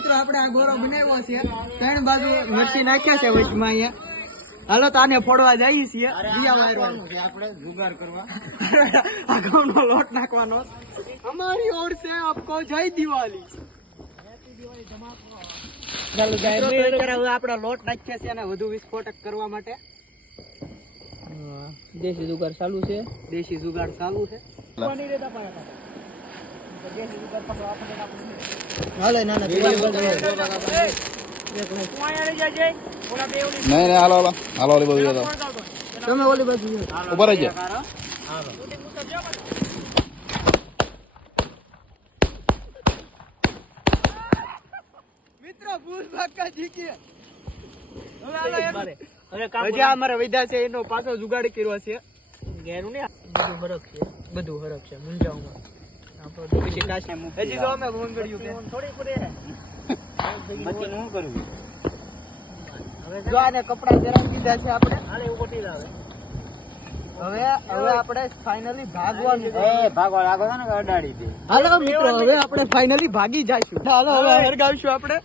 મિત્રો આપણે આ ગોળો બનાવ્યો છે, ત્રણ બાજુ મરચી નાખ્યા છે વચમાં અહીંયા. હાલો તો આને ફોડવા જઈએ છીએ. આપણે જુગાર કરવા આ ઘઉંનો લોટ નાખવાનો. અમારી ઓર છે આપકો જય દિવાળી. ચાલો અત્યારે આપણે લોટ નાખ્યા છે અને વધુ વિસ્ફોટક કરવા માટે દેશી જુગાર ચાલુ છે. હાલો ના નહીં હાલો ઓલી બાજુ તમે ઓલી બાજુ ઉપર જ મિત્રો ભૂલ ભાગકા જીકી. હજી અમારા વિધા છે એનો પાછો જુગાડ કર્યો છે. ઘેરું ને બધું હરખ છે મુંજાઓમાં. હજી તો અમે ભૂંગળ્યું થોડી પડે. જો આને કપડા જરા કીધા છે આપણે. હવે આપણે ફાઇનલી ભાગવાનું. હાલો મિત્રો હવે આપણે ફાઇનલી ભાગી જઈશું. હાલો હવે હરગાવશું આપણે.